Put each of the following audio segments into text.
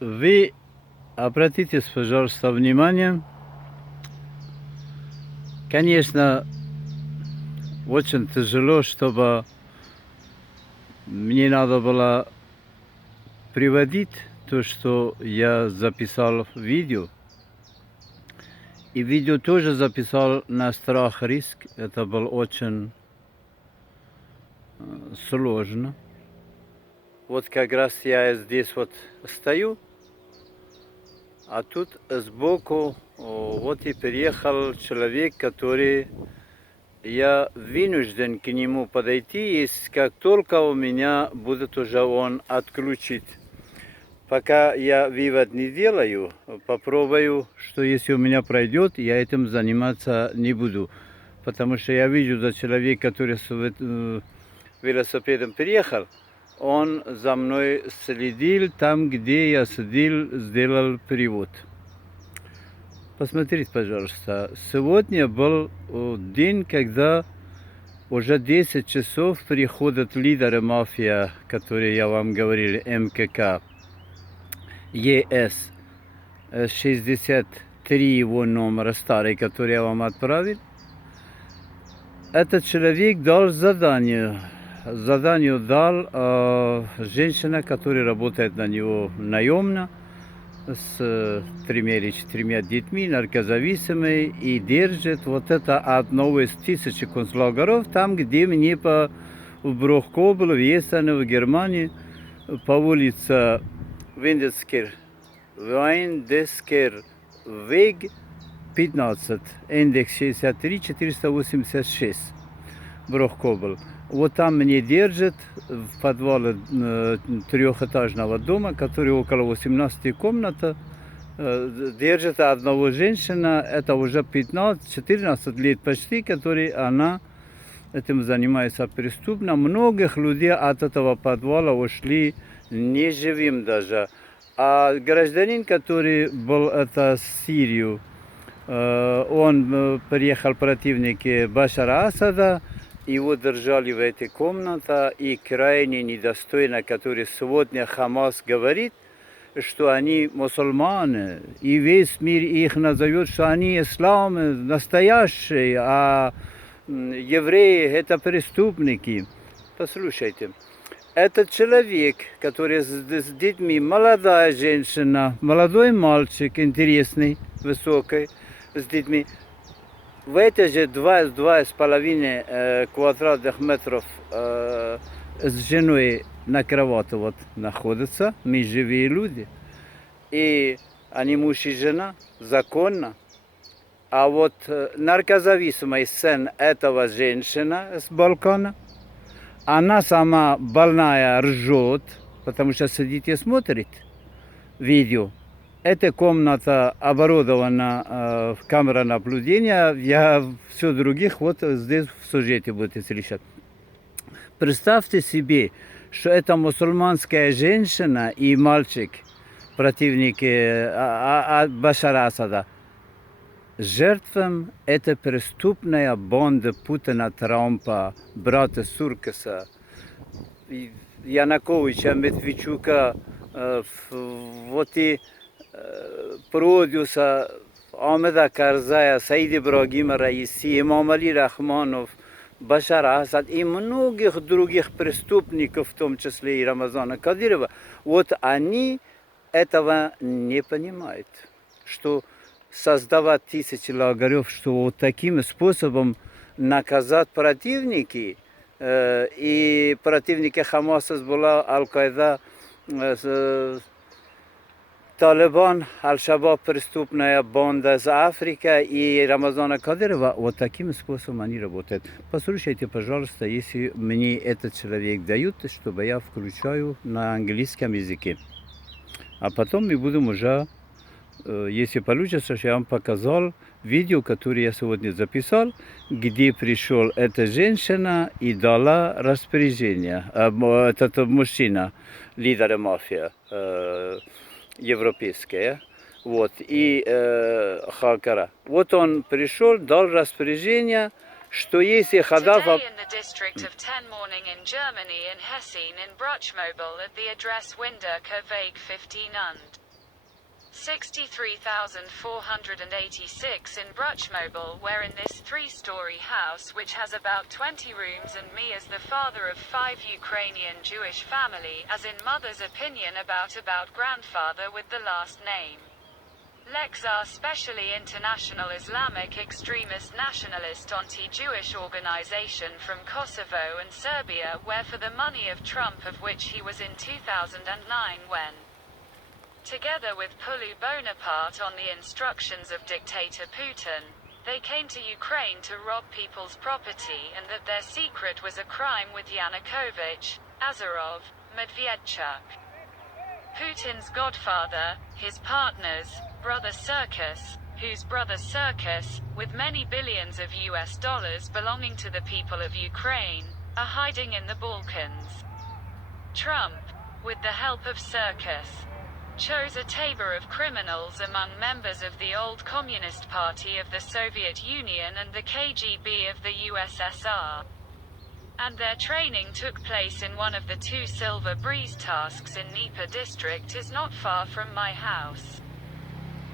Вы обратитесь, пожалуйста, внимание. Конечно, очень тяжело, чтобы мне надо было приводить то, что я записал в видео. И видео тоже записал на страх риск. Это было очень сложно. Вот как раз я здесь вот стою, а тут сбоку вот и приехал человек, который я вынужден к нему подойти, и как только у меня будет уже он отключить. Пока я вывод не делаю, попробую, что если у меня пройдет, я этим заниматься не буду. Потому что я вижу, за человек, который с велосипедом приехал, он за мной следил там, где я сидел, сделал перевод. Посмотрите, пожалуйста, сегодня был день, когда уже 10 часов приходят лидеры мафии, которые я вам говорил, МКК, ЕС 63 его номера старый, который я вам отправил. Этот человек дал задание. Задание дал женщина, которая работает на него наемно, с 3 или 4 детьми, наркозависимой, и держит вот это одного из 1000 концлагеров, там, где мне в Bruchkobel, в Есене, в Германии, по улице Виндескер Вег 15, индекс 63 486, Bruchkobel. Вот там меня держат в подвале трехэтажного дома, который около 18 комнат. Держит одного женщина, это уже 15-14 лет почти, который она этим занимается преступно. Многих людей от этого подвала ушли не живым даже. А гражданин, который был это с Сирию, он приехал противники Башара Асада, его держали в этой комнате, и крайне недостойно, который сегодня Хамас говорит, что они мусульмане, и весь мир их назовет, что они ислам настоящие, а евреи это преступники. Послушайте, этот человек, который с детьми, молодая женщина, молодой мальчик, интересный, высокий, с детьми, в эти же 2,5 квадратных метров с женой на кровати вот находятся, мы живые люди. И они муж и жена, законно. А вот наркозависимый сын этого женщина с балкона, она сама больная ржет, потому что сидит и смотрит видео. Эта комната оборудована камера наблюдения. Я все других вот здесь в сюжете будете слышать. Представьте себе, что это мусульманская женщина и мальчик, противники Башара Асада, жертвам это преступная банда Путина, Трампа, брата Суркаса, Януковича, Медведчука, вот и продюса Амеда Карзая, Саида Ибрагима Раиси, Имам Али Рахманов, Башар Асад и многих других преступников, в том числе и Рамазана Кадырова, вот они этого не понимают, что создавать 1000 лагерев, что вот таким способом наказать противники, и противники Хамаса была Аль-Каида, Талибан, Аль-Шабаб, преступная банда из Африки и Рамазана Кадырова, вот таким способом они работают. Послушайте, пожалуйста, если мне этот человек дают, чтобы я включаю на английском языке. А потом мы будем уже, если получится, я вам показал видео, которое я сегодня записал, где пришел эта женщина и дала распоряжение, этот мужчина, лидер мафии, европейская, вот, и Хакара. Вот он пришел, дал распоряжение, что если Хаддафа... 63,486 in Bruchkobel, where in this 3-story house, which has about 20 rooms, and me as the father of 5 Ukrainian Jewish family, as in mother's opinion about grandfather with the last name. Lexar, specially international Islamic extremist nationalist anti-Jewish organization from Kosovo and Serbia, where for the money of Trump, of which he was in 2009 when, together with Pulu Bonaparte on the instructions of dictator Putin, they came to Ukraine to rob people's property, and that their secret was a crime with Yanukovych, Azarov, Medvedchuk. Putin's godfather, his partners, brother Circus, whose brother Circus, with many billions of US dollars belonging to the people of Ukraine, are hiding in the Balkans. Trump, with the help of Circus, chose a tabor of criminals among members of the old Communist Party of the Soviet Union and the KGB of the USSR. And their training took place in one of the 2 Silver Breeze tasks in Dnieper district, is not far from my house.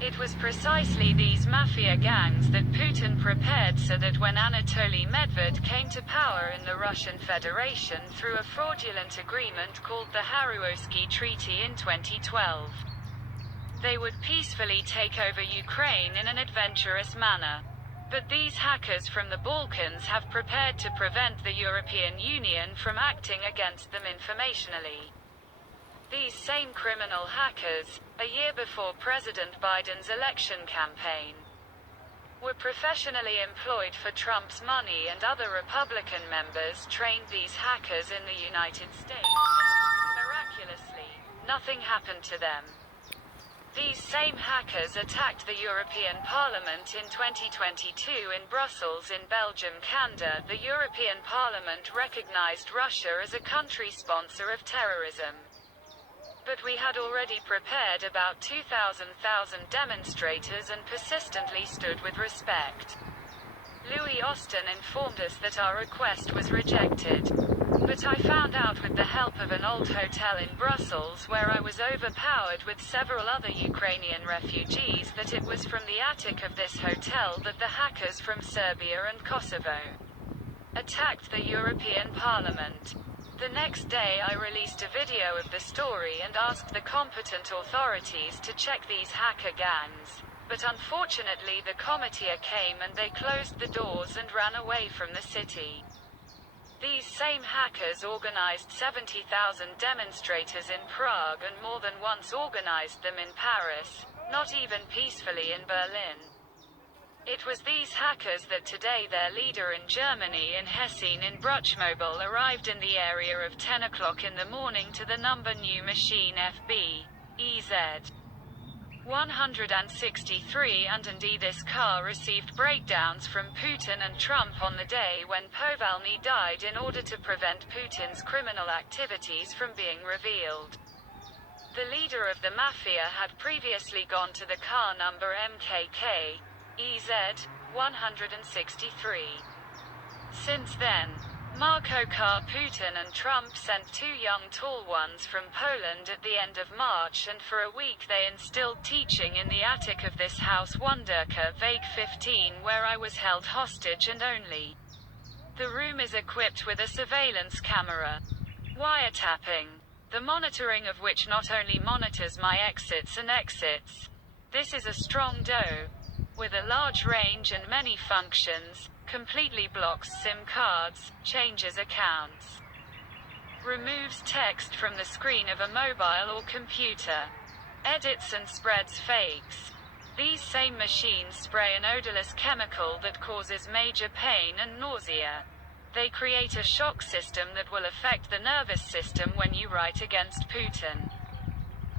It was precisely these mafia gangs that Putin prepared so that when Anatoly Medved came to power in the Russian Federation through a fraudulent agreement called the Haruoski Treaty in 2012, they would peacefully take over Ukraine in an adventurous manner. But these hackers from the Balkans have prepared to prevent the European Union from acting against them informationally. These same criminal hackers, a year before President Biden's election campaign, were professionally employed for Trump's money, and other Republican members trained these hackers in the United States. Miraculously, nothing happened to them. These same hackers attacked the European Parliament in 2022 in Brussels. In Belgium, Canada, the European Parliament recognized Russia as a country sponsor of terrorism. But we had already prepared about 2,000 demonstrators and persistently stood with respect. Louis Austin informed us that our request was rejected. But I found out with the help of an old hotel in Brussels, where I was overpowered with several other Ukrainian refugees, that it was from the attic of this hotel that the hackers from Serbia and Kosovo attacked the European Parliament. The next day I released a video of the story and asked the competent authorities to check these hacker gangs. But unfortunately the comitia came and they closed the doors and ran away from the city. These same hackers organized 70,000 demonstrators in Prague and more than once organized them in Paris, not even peacefully in Berlin. It was these hackers that today their leader in Germany, in Hessen in Bruchkobel, arrived in the area of 10 o'clock in the morning to the number new machine FB, EZ 163, and this car received breakdowns from Putin and Trump on the day when Povalny died in order to prevent Putin's criminal activities from being revealed. The leader of the mafia had previously gone to the car number MKK, EZ 163. Since then, Marco Car Putin and Trump sent 2 young tall ones from Poland at the end of March, and for a week they instilled teaching in the attic of this house Wunderker Vague 15, where I was held hostage, and only the room is equipped with a surveillance camera, wiretapping, the monitoring of which not only monitors my exits and exits. This is a strong dough with a large range and many functions, completely blocks SIM cards, changes accounts, removes text from the screen of a mobile or computer, edits and spreads fakes. These same machines spray an odorless chemical that causes major pain and nausea. They create a shock system that will affect the nervous system when you write against Putin,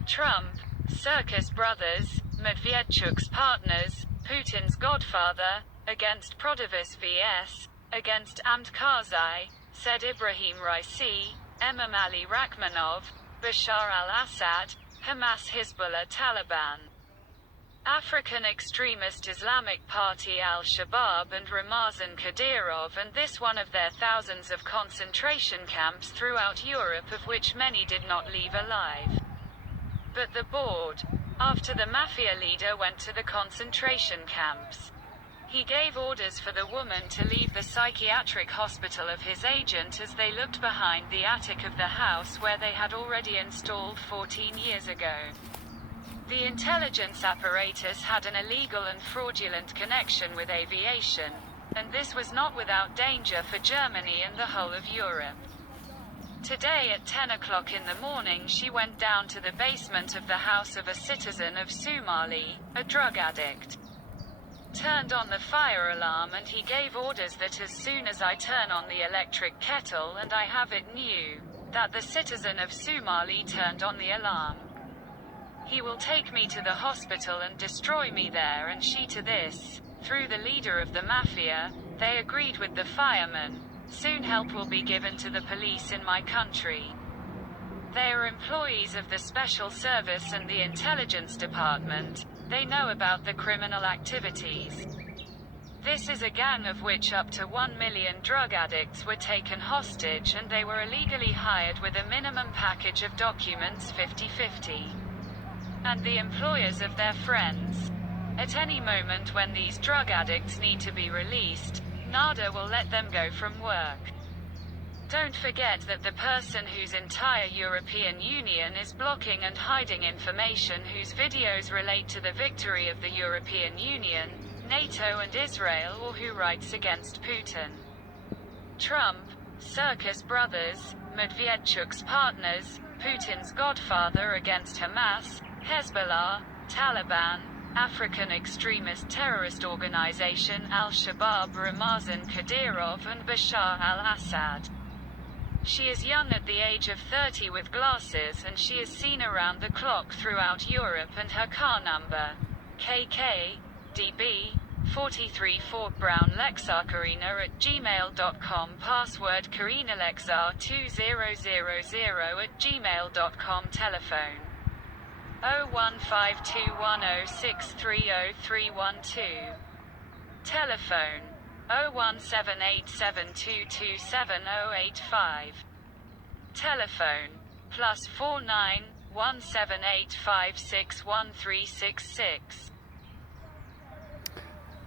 Trump, Circus brothers, Medvedchuk's partners, Putin's godfather, against Prodovis vs. against Amt Karzai, said Ibrahim Raisi, Emam Ali Rachmanov, Bashar al-Assad, Hamas, Hezbollah, Taliban, African extremist Islamic Party al-Shabaab and Ramazan Kadyrov, and this one of their thousands of concentration camps throughout Europe, of which many did not leave alive. But the board, after the mafia leader went to the concentration camps. He gave orders for the woman to leave the psychiatric hospital of his agent as they looked behind the attic of the house where they had already installed 14 years ago. The intelligence apparatus had an illegal and fraudulent connection with aviation, and this was not without danger for Germany and the whole of Europe. Today at 10 o'clock in the morning she went down to the basement of the house of a citizen of Somali, a drug addict. Turned on the fire alarm and he gave orders that as soon as I turn on the electric kettle and I have it knew that the citizen of Somali turned on the alarm. He will take me to the hospital and destroy me there, and she to this, through the leader of the mafia, they agreed with the fireman. Soon help will be given to the police in my country. They are employees of the special service and the intelligence department. They know about the criminal activities. This is a gang of which up to 1 million drug addicts were taken hostage, and they were illegally hired with a minimum package of documents 50-50. And the employers of their friends. At any moment when these drug addicts need to be released, NADA will let them go from work. Don't forget that the person whose entire European Union is blocking and hiding information whose videos relate to the victory of the European Union, NATO and Israel, or who writes against Putin. Trump, Circus Brothers, Medvedchuk's partners, Putin's godfather against Hamas, Hezbollah, Taliban, African extremist terrorist organization Al-Shabaab, Ramazan Kadyrov and Bashar al-Assad. She is young at the age of 30 with glasses, and she is seen around the clock throughout Europe, and her car number, KK, DB, 43 Fort Brown Lexar Karina at gmail.com, password Karina Lexar 2000 at gmail.com, telephone 01521063031, telephone 01787227085, telephone +49 178561366.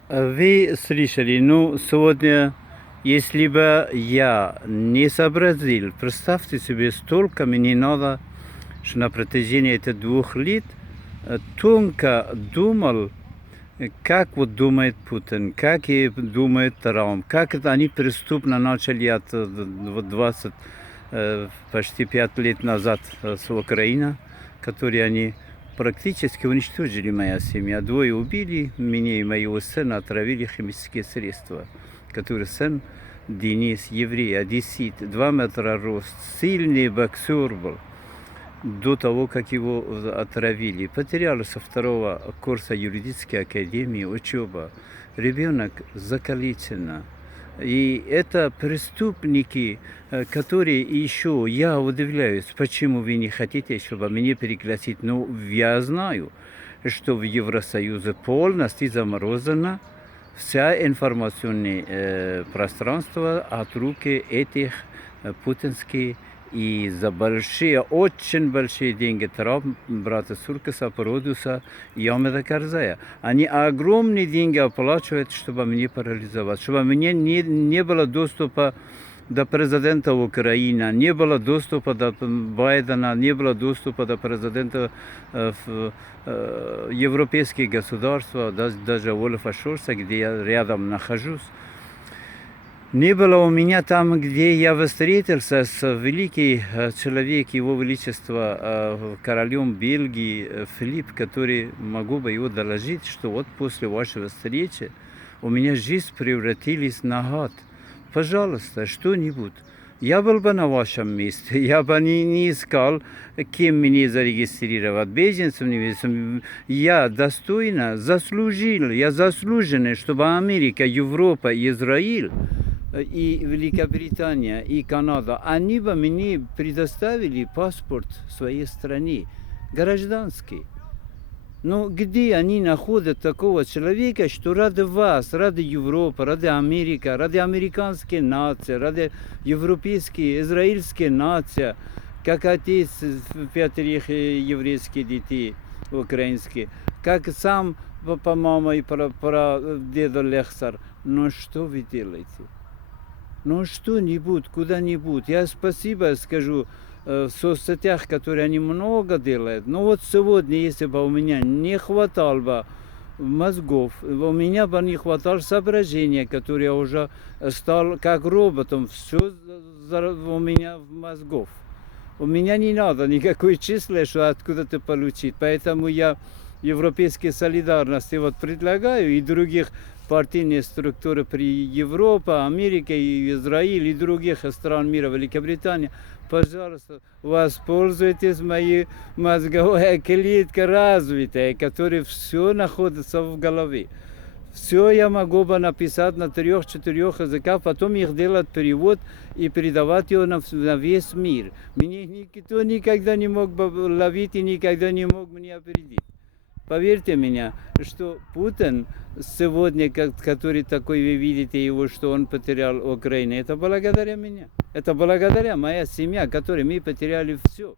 Вы слышали, ну, сегодня, если бы я не сообразил, представьте себе, столько мне надо, что на протяжении этих 2 лет тонко думал, как вот думает Путин, как и думает Трамп, как это они преступно начали от 20, почти 5 лет назад с Украины, которые они практически уничтожили мою семью. 2 убили, меня и моего сына отравили химические средства, который сын Денис, еврей, одессит, 2 метра рост, сильный боксер был. До того, как его отравили. Потерял со 2 курса юридической академии учеба. Ребенок закалечен. И это преступники, которые еще, я удивляюсь, почему вы не хотите, чтобы меня пригласить. Но я знаю, что в Евросоюзе полностью заморозено вся информационное пространство от руки этих путинских. И за большие, очень большие деньги Трамп, брата Суркаса, Породуса и Амеда Карзая. Они огромные деньги оплачивают, чтобы меня парализовать, чтобы мне не было доступа до президента Украины, не было доступа до Байдена, не было доступа до президента европейских государств, даже Олафа Шольца, где я рядом нахожусь. Не было у меня там, где я встретился с великим человеком, его величества, королем Бельгии Филипп, который могу бы его доложить, что вот после вашей встречи у меня жизнь превратилась на ад. Пожалуйста, что-нибудь. Я был бы на вашем месте, я бы не искал, кем меня зарегистрировать, беженцем, невестом. Я достойно заслужил, я заслуженный, чтобы Америка, Европа, Израиль и Великобритания, и Канада, они бы мне предоставили паспорт своей стране, гражданский. Но где они находят такого человека, что ради вас, ради Европы, ради Америки, ради американской нации, ради европейской, израильской нации, как отец 5 еврейских детей, украинский, как сам по маме и про деда Лехсар. Но что вы делаете? Ну что-нибудь, куда-нибудь. Я спасибо скажу в соцсетях, которые они много делают. Но вот сегодня, если бы у меня не хватало бы мозгов, у меня бы не хватало соображения, которые я уже стал как роботом, все у меня в мозгов. У меня не надо никакой числа, что откуда-то получить. Поэтому я европейской солидарности вот предлагаю и других партийных структур при Европе, Америке, и Израиле и других стран мира, Великобритания. Пожалуйста, воспользуйтесь моей мозговой клеткой развитой, которая все находится в голове. Все я могу бы написать на 3-4 языках, потом их делать перевод и передавать его на весь мир. Меня никто никогда не мог бы ловить и никогда не мог меня опередить. Поверьте мне, что Путин сегодня, который такой, вы видите его, что он потерял Украину, это благодаря мне. Это благодаря моя семья, которой мы потеряли все.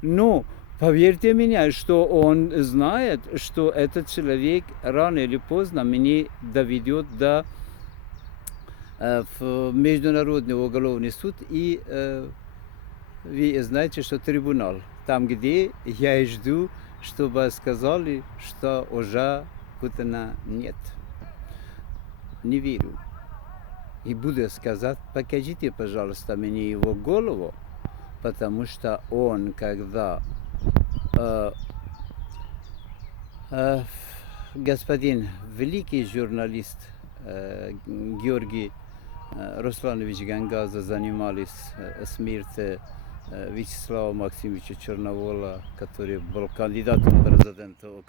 Но поверьте мне, что он знает, что этот человек рано или поздно меня доведет до в Международный уголовный суд и вы знаете, что трибунал, там, где я жду, чтобы сказали, что уже Путина нет. Не верю. И буду сказать, покажите, пожалуйста, мне его голову, потому что он, когда господин великий журналист Георгий Русланович Гангаза занимались смертью Вячеслава Максимовича Черновола, который был кандидатом в президента Украины.